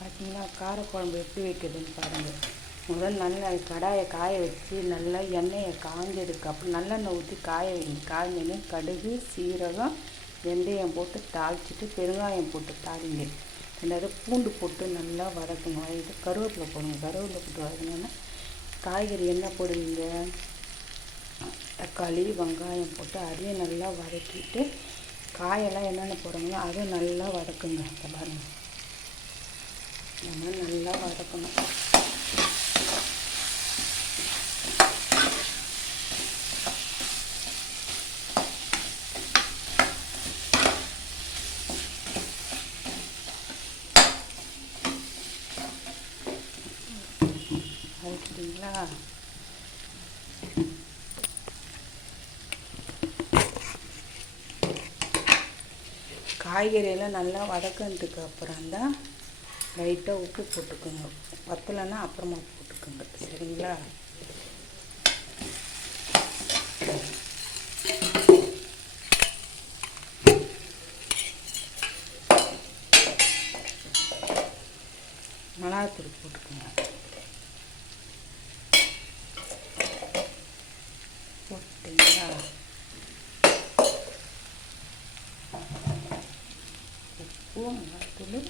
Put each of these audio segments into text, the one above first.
பார்த்தீங்கன்னா காரக்குழம்பு எப்படி வைக்கிறதுன்னு பாருங்கள் முதல் நல்ல கடாயை காய வச்சு நல்லா எண்ணெயை காஞ்சதுக்கு அப்புறம் நல்லெண்ணெய் ஊற்றி காய வைங்க. காய்ஞ்சனே கடுகு சீரகம் வெந்தயம் போட்டு தாளிச்சிட்டு பெருங்காயம் போட்டு தாளிங்க. ரெண்டாவது பூண்டு போட்டு நல்லா வதக்கணும். இது கருவேப்பிலை போடுங்க. கருவேப்பிலை போட்டு வதக்கினோன்னா காய்கறி என்ன போடுவீங்க? தக்காளி வெங்காயம் போட்டு அதையும் நல்லா வதக்கிட்டு காயெல்லாம் என்னென்ன போடுறீங்களோ அதுவும் நல்லா வதக்குங்க. பாருங்கள் நம்ம நல்லா வதக்கணும். வதக்கிட்டீங்களா காய்கறியெல்லாம் நல்லா வதக்கினதுக்கு அப்புறம் தான் லைட்டாக உப்பு போட்டுக்கோங்க. வத்தலைன்னா அப்புறமா போட்டுக்கோங்க. சரிங்களா? மிளகாத்தூள் போட்டுக்கோங்க. போட்டிங்களா உப்பு மிளகாத்தூள்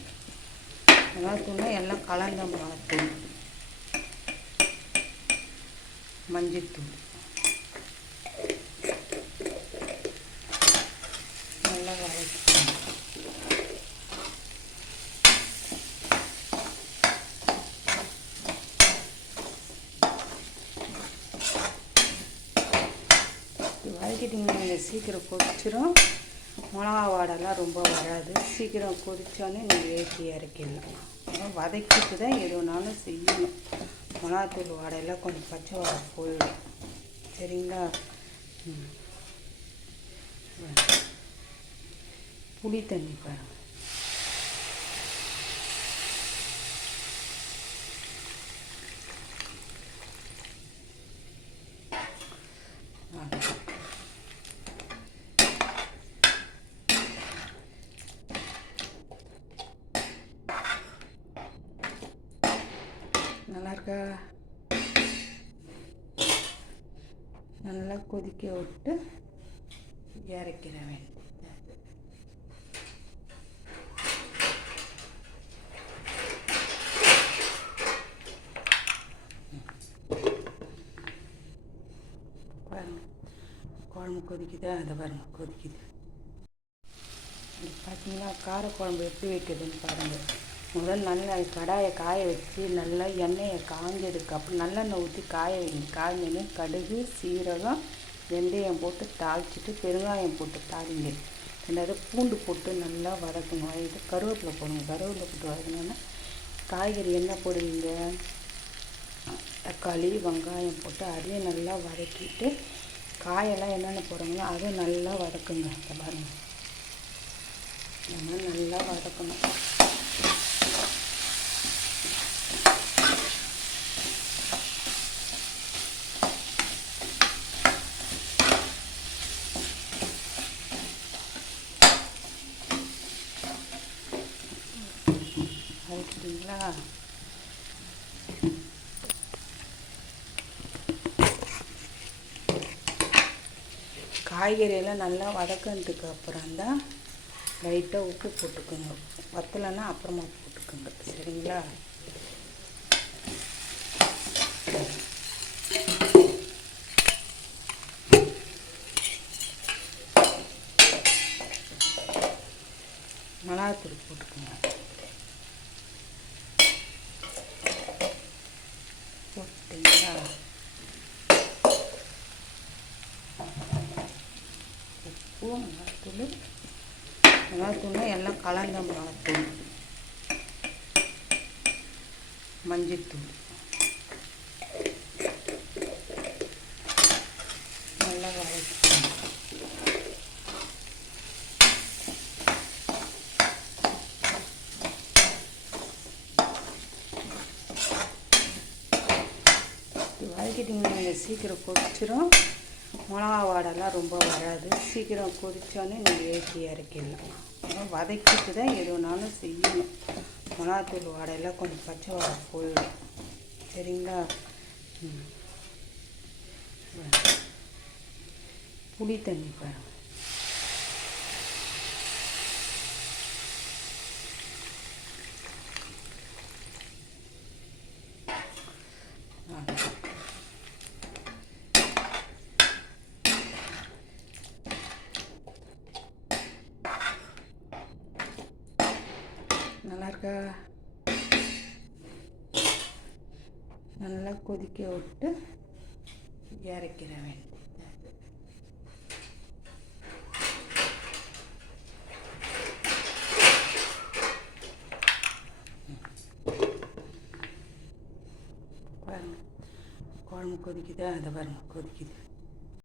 மிளகாத்தூள்னா எல்லாம் கலந்த மிளகாத்தூள் மஞ்சத்தூள். நல்லா வதக்கிக்கணும். வதக்கிட்டிங்கன்னா சீக்கிரம் கொதிச்சிரும். மிளகா வாடெல்லாம் ரொம்ப வராது. சீக்கிரம் கொதித்தோன்னே நீங்கள் ஏற்றி இறக்கிடலாம். ஆனால் வதக்கிட்டு தான் எதுனாலும் செய்யணும். மிளகாத்தூள் வாடையெல்லாம் கொஞ்சம் பச்சை வாடை போயிடும் சரிங்களா? புளி தண்ணி பாருங்க அவ்வளவுதான். நல்லா இருக்கா நல்லா கொதிக்க விட்டு இறக்கிற வேண்டும் குழம்பு கொதிக்குதா? அதை பாருங்க கொதிக்குது. பார்த்தீங்கன்னா பார்த்தீங்கன்னா காரக்குழம்பு எப்படி வைக்கிறதுன்னு பாருங்கள் முதல் நல்லா கடாயை காய வச்சு நல்லா எண்ணெயை காஞ்சதுக்கு அப்புறம் நல்லெண்ணெய் ஊற்றி காய வைங்க. காய்ஞ்சோடனே கடுகு சீரகம் வெந்தயம் போட்டு தாளிச்சிட்டு பெருங்காயம் போட்டு தாளிங்க. ரெண்டாவது பூண்டு போட்டு நல்லா வதக்கணும். இது கருவேப்பிலை போடுங்க. கருவேப்பிலை போட்டு வதக்கினோன்னா காய்கறி என்ன போடுவீங்க? தக்காளி வெங்காயம் போட்டு அதையும் நல்லா வதக்கிட்டு காயெல்லாம் என்னென்ன போடுறீங்களோ அதுவும் நல்லா வதக்குங்க. இந்த பாருங்க. நல்லா வதக்கணும். வதக்கிட்டீங்களா காய்கறியெல்லாம் நல்லா வதக்கினதுக்கு அப்புறம் தான் லைட்டாக உப்பு போட்டுக்கோங்க. வத்தலைன்னா அப்புறமா போட்டுக்கோங்க. சரிங்களா? மிளகாத்தூள் போட்டுக்கோங்க. போட்டிங்களா உப்பு மிளகாத்தூள். மிளகாத்தூள் எல்லாம் கலந்த மிளகாத்தூள். மஞ்சத்தூள் நல்லா வதக்கிக்கணும் இது வதக்கிட்டிங்கன்னா நீங்கள் சீக்கிரம் கொதிச்சிரும். மிளகா வாடெல்லாம் ரொம்ப வராது. சீக்கிரம் கொதிச்சோன்னே நீங்கள் ஏற்றி இறக்கிடலாம். வதக்கிட்டு தான் எது வேணாலும் செய்யணும். மிளகாத்தூள் வாடையெல்லாம் கொஞ்சம் பச்சை வாடை போயிடும் சரிங்களா? புளி தண்ணி பாருங்கள் அவ்வளவுதான். நல்லா இருக்கா நல்லா கொதிக்க விட்டு இறக்கிற வேண்டியது. பாருங்க குழம்பு கொதிக்குதா? அதை பாருங்க கொதிக்குது.